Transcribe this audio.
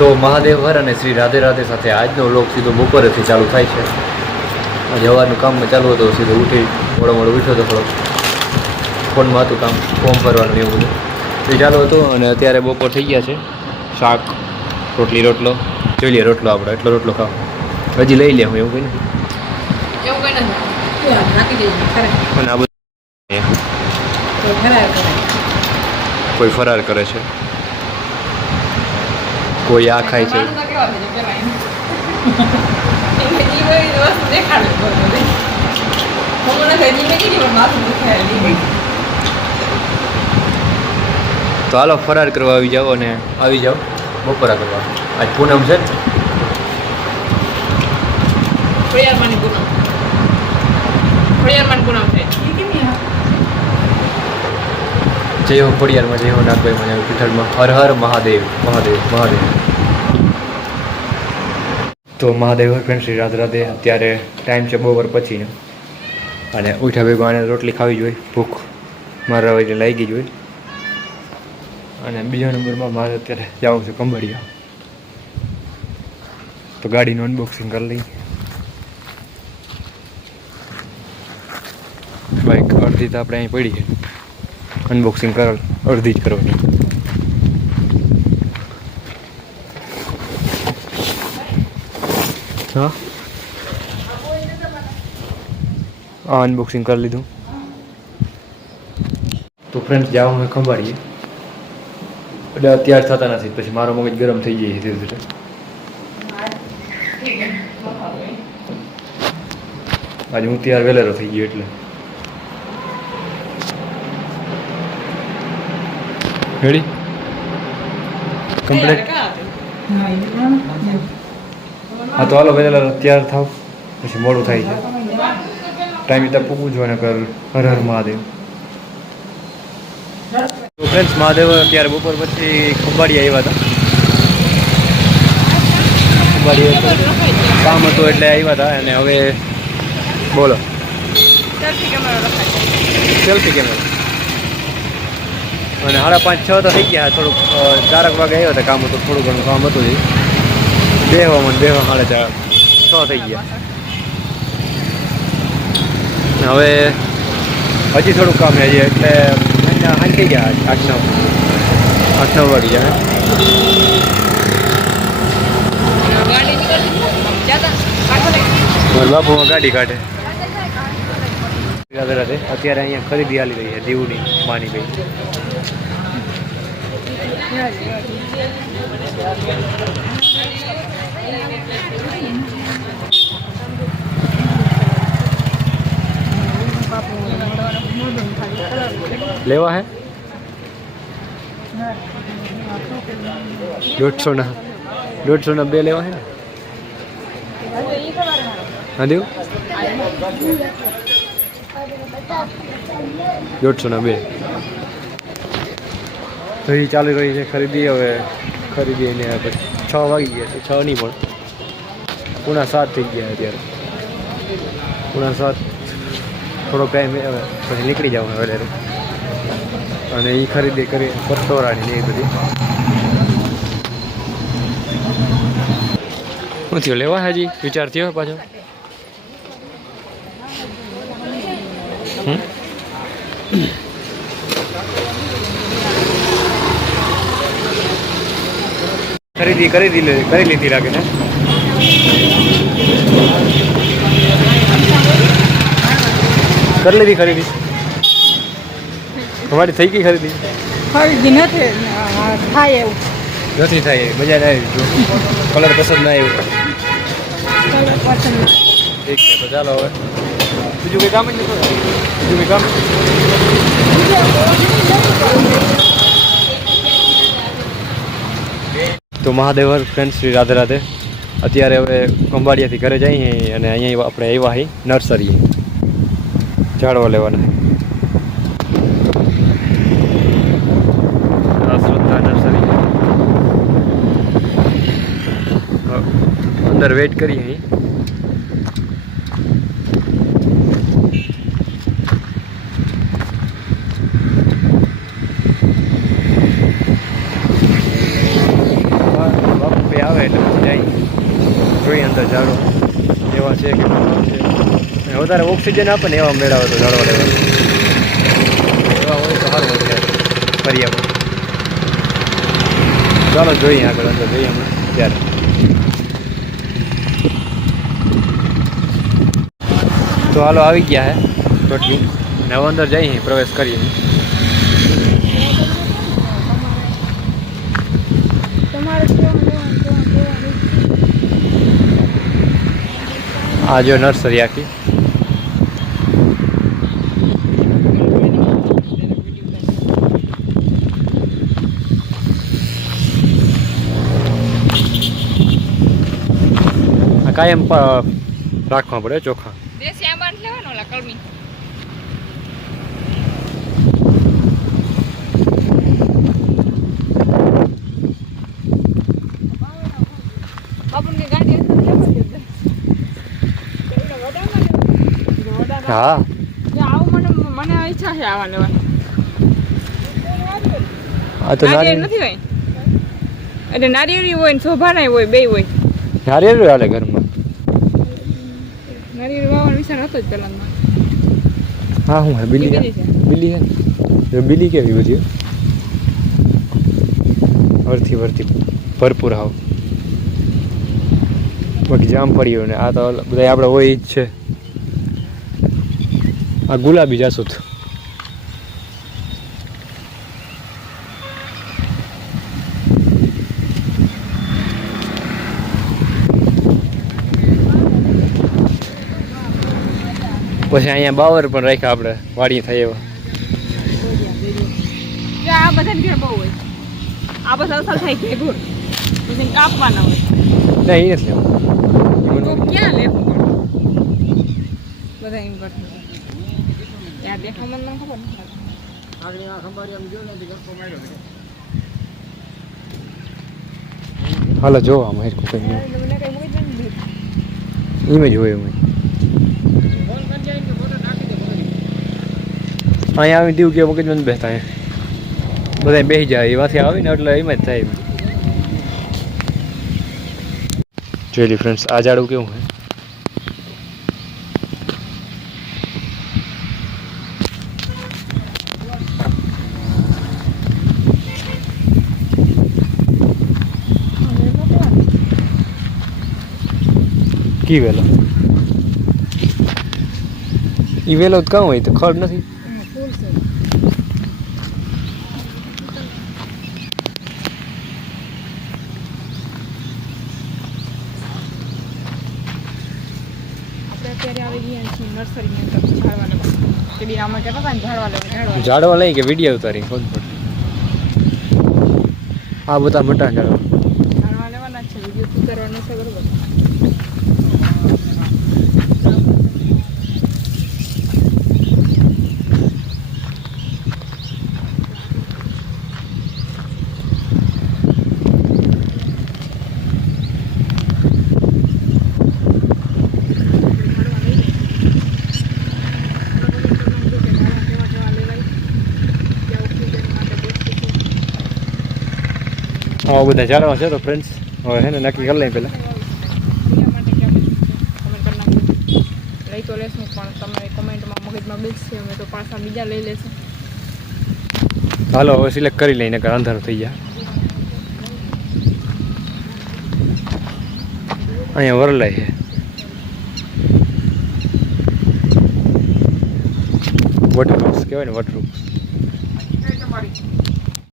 તો મહાદેવ હર અને શ્રી રાધે રાધે સાથે આજનો વ્લોગ સીધો બપોરેથી ચાલુ થાય છે. જવાનું કામમાં ચાલુ હતો, સીધો ઉઠી મોડો ઉઠ્યો હતો, થોડો ફોનમાં હતું કામ, ફોર્મ ભરવાનું એવું બધું એ ચાલુ હતું. અને અત્યારે બપોર થઈ ગયા છે. શાક રોટલી રોટલો જોઈ લઈએ, રોટલો આપણે એટલો રોટલો ખાવ હજી લઈ લે, હું એવું કંઈ નથી. અને આ બધું કોઈ ફરાર કરે છે, કોઈ આ ખાય છે. તો હાલો ફરાર કરવા આવી જાઓ અને આવી જાઓ બપોરા કરવા. આજ પૂનમ છે ને, જય હો ખોડિયારમાં, જય હો નાગભાઈ મને પીઠળમાં, હર હર મહાદેવ મહાદેવ મહાદેવ. તો મહાદેવ ફ્રેન્ડ શ્રી રાધે રાધે. અત્યારે ટાઈમ છે બપોર પછીનો અને ઉઠ્યા ભેગો આને રોટલી ખાવી જોઈએ, ભૂખ મારા વચ્ચે લાગી જોઈએ. અને બીજા નંબરમાં મારે અત્યારે જવું છે કંબડિયા, તો ગાડીનું અનબોક્સિંગ કરી લઈ. બાઇક અડધી તો આપણે અહીં પડી છે, અનબોક્સિંગ કર અડધી જ કરવાની. હા અનબોક્સિંગ કરી લીધું. તો ફ્રેન્ડ્સ જાઓ અમે ખંભાળીએ, એટલે અત્યારે થતા નથી, પછી મારો મગજ ગરમ થઈ જાય ધીરે ધીરે. આજે હું તૈયાર વહેલેરો થઈ ગયો એટલે રેડી કમ્પ્લીટ. હા તો હાલો વહેલા તૈયાર થાવ, પછી મોડું થાય છે. ટાઈમ ત્યાં પૂગવું જોઈએ ને કર. હર હર મહાદેવ. તો ફ્રેન્ડ્સ મહાદેવ અત્યારે બપોર પછી ખંભાળીએ આવ્યા હતા. ખંભાળીએ કામ હતું એટલે આવ્યા હતા. અને હવે બોલો સેલ્ફી કેમેરા. અને 5:30-6 તો થઈ ગયા. થોડુંક 4 વાગે આવ્યો હતા, કામ હતું થોડું ઘણું કામ હતું. બેહવા 4:30-6 થઈ ગયા. હવે હજી થોડુંક કામ છે હજી, એટલે હાઈ થઈ ગયા 8-9 વાગી જાય. બાપુમાં ગાડી કાઢે. રાધે રાધે. અત્યારે અહીંયા ખરીદી હાલી રહી છે દીવની માની ભાઈ. લેવા હે 150 બે લેવા હે ને. હા દેવ 150 બે. તો એ ચાલી રહી છે ખરીદી. હવે ખરીદીને પછી 6 વાગી ગયા છે, 6 નહીં પણ 7:15 થઈ ગયા અત્યારે. 7:15 થોડોક ટાઈમ હવે પછી નીકળી જાવ વધારે. અને એ ખરીદી કરી પટોરાની ને એ બધી. શું થયું લેવા હજી વિચાર થયો પાછો? ખરીદી કરી લીધી લાગે ને. કરી લીધી ખરીદી તમારી થઈ ગઈ ખરીદી? ખરીદી નથી થાય એવું નથી થાય, મજા ના આવી. કલર પસંદ ના આવ્યું. ઠીક છે તો ચાલો હવે બીજું કંઈ કામ જ નથી. બીજું કંઈ કામ તો મહાદેવ ફ્રેન્ડ શ્રી રાધે રાધે. અત્યારે હવે ખંભાળિયાથી ઘરે જઈએ અને અહીંયા આપણે આવ્યા છીએ નર્સરી ઝાડવા લેવાના. શ્રદ્ધા નર્સરી અંદર વેઇટ કરીએ અહીં. દિવાળી આવે એટલે પછી જાય જોઈએ અંદર ઝાડો એવા છે કે છે અને વધારે ઓક્સિજન આપે ને એવા મેળાવે તો ઝાડવા લેવા એવા હોય તો સારું હોય ફરિયામાં. ચાલો જોઈએ આગળ અંદર જઈએ હમણાં ત્યારે. તો હાલો આવી ગયા હે ટોટલી અને હવે અંદર જઈએ પ્રવેશ કરીએ. આ જો નર્સરી આખી આ કાયમ રાખવા પડે ચોખા. દેશી આંબા લેવાનો ઓલા કલમી. બાપુની ગાડી હા આવું મને ઈચ્છા છે આવા લેવાની. આ તો નારિયેળ નથી હોય એટલે નારિયેળી હોય ને શોભાના હોય બે હોય. નારિયેળ હાલે ઘરમાં. નારિયેળ વાવવાનો વિચાર હતો જ પહેલામાં. હા હું બિલ્લી બિલ્લી હે જો બિલ્લી કેવી બધી વર્તી વર્તી ભરપૂર આવ બાકી જામ પડ્યો ને આ તો બધા આપણે હોય જ છે. આ ગુલાબી જાસૂદ પછી અહીંયા બાવર પણ રાખ્યા આપણે વાડી થાય એવા. આ બધા ઘેર બહુ હોય. આ બધા અસર થાય કે ઘોર પછી કાપવાના હોય. ના એ નથી લેવું તો ક્યાં લેવું બધા એમ કરતા ત્યાં દેખા મને ખબર નથી. હાલો જોવા આમાં હેરકું કઈ મને કઈ મોજ નથી. ઇમેજ હોય એમ અહીંયા આવી દીવ કે મગજ મને બેસતા બધા બેસી જાય એમાંથી આવે ને એટલે એમ જ થાય. જોઈ લી ફ્રેન્ડ્સ આ ઝાડું કેવું હે કી વેલો ઈ વેલો જ કાં હોય તો ખડ નથી. ફૂલ છે. અત્યારે આવી ગયા છીએ નર્સરીની અંદર ઝાડવા લેવા. કે આમાં કહેતા હતા ને ઝાડવા લેવા ઝાડવા લઈ કે વિડીયો ઉતારી ખોદ પડ આ બધા મોટા ઝાડવા લેવાના છે. વિડીયો ઉતારવાનો છે બરોબર. આવા બધા ઝાડવા છે તો ફ્રેન્ડ્સ હવે હે ને નક્કી કરી લઈએ પહેલાં. લઈ તો લેશું પણ તમે કમેન્ટમાં મગજમાં બેસશે અમે તો પાછા બીજા લઈ લેશું. હાલો હવે સિલેક્ટ કરી લઈને કે અંધારું થઈ જાય. અહીંયા વરલાય છે વટવૃક્ષ કહેવાય ને વટવૃક્ષ.